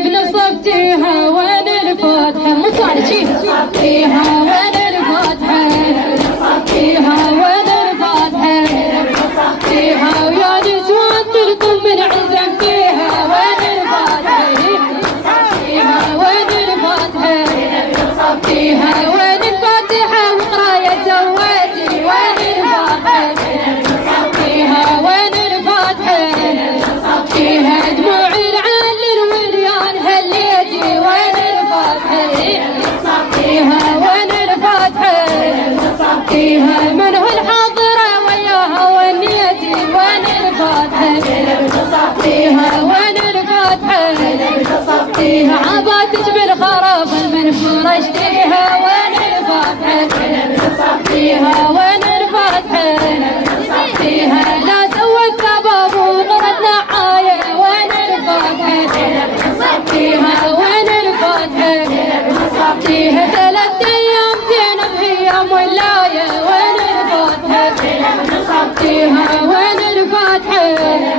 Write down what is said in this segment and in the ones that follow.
بنصبتيها وين الفاتحة مصارجي نصبتيها وين الفاتحة نصبتيها وين الفاتحة نصبتيها ويا نسوان تلكم من عزمتيها وين الفاتحة نصبتيها وين الفاتحة نصبتيها وين الفاتحة وقراية سويتي وين الفاتحة نصبتيها وين الفاتحة نصبتيها دموع العين للوليان هليتي وين الفاتحة نصبتيها وين الفاتحة نصبتيها منه الحاضرة وياها ونيتي وين الفاتحة نصبتيها وين الفاتحة نصبتيها عباتك بالخراب المنفورة اشتيها وين الفاتحة نصبتيها وين الفاتحة نصبتيها لا سوت ثباب وقرت نعاية وين الفاتحة نصبتيها وين الفاتحة نصبتيها 3 أيام زينب هي مولاية وين الفاتحة نصبتيها وين الفاتحة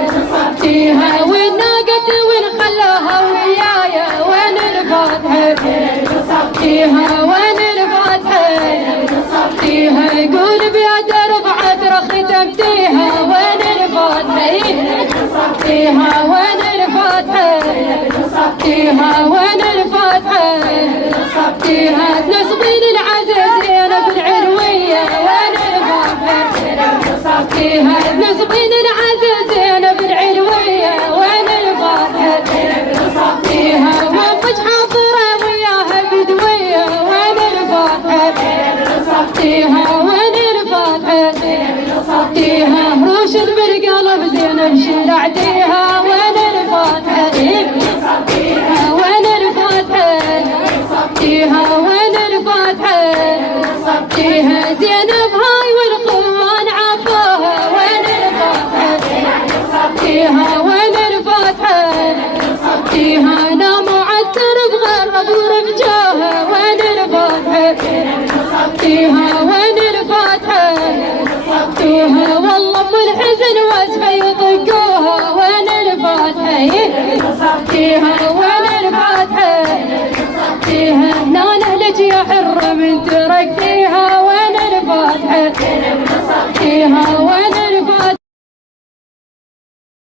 نصبتيها وين ناقت وين خلاها ويايا وين الفاتحة نصبتيها وين الفاتحة نصبتيها قول بيد ربعة ختمتيها وين الفاتحة نصبتيها وين الفاتحة نصبتيها وين الفاتحة نصبتيها تنصبين العزيز زينب العلوية وين الفاتحة نصبتيها تنصبين العزيز زينب العلوية وين الفاتحة نصبتيها وقت حاضرة وياها بدوية وين الفاتحة نصبتيها وين الفاتحة نصبتيها روشد بالقلب زينب شلعتيها وين الفاتحة نصبتيها وين الفاتحة نصبتيها وين الفاتحة نصبتيها زينب هاي والخوان عافاها وين الفاتحة نصبتيها وين الفاتحة نصبتيها انا معتر بغرب ورفجاها وين الفاتحة نصبتيها وين الفاتحة نصبتيها والله ام الحزن واسفة يطقوها وين الفاتحة نصبتيها وين الفاتحة